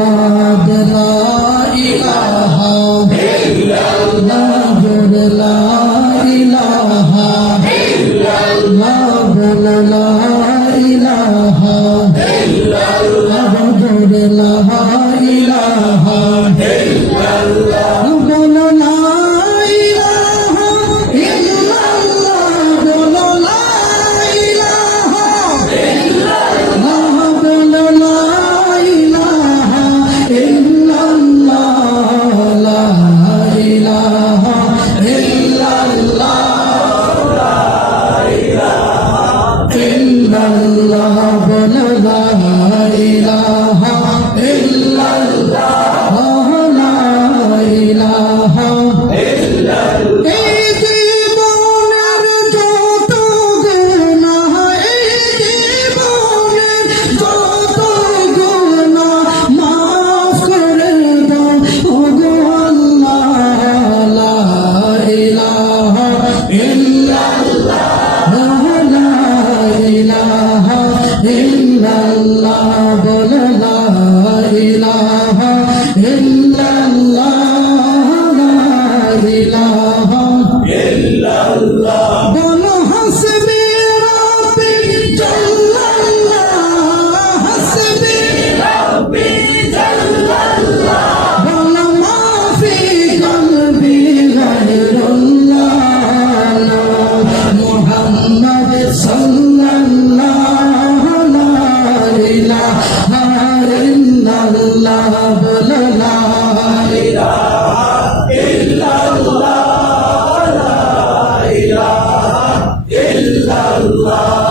মোহাম্মদ লা ইলাহা ইল্লাল্লাহ লা ইলাহা ইল্লাল্লাহ লা ইলাহা ইল্লাল্লাহ লা ইলাহা ইল্লাল্লাহ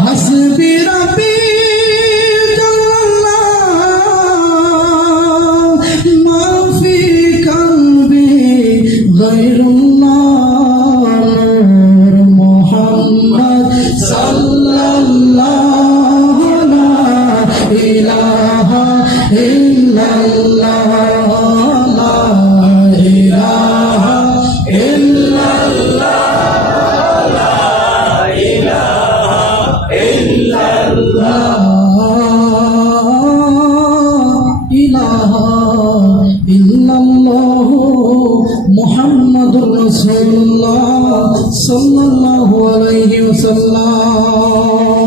حسبي ربي جل الله ما في قلبي غير الله نور محمد صلى الله لا إله إلا الله لا إله إلا الله মুহাম্মাদুর রাসূলুল্লাহ সাল্লাল্লাহু আলাইহি ওয়াসাল্লাম।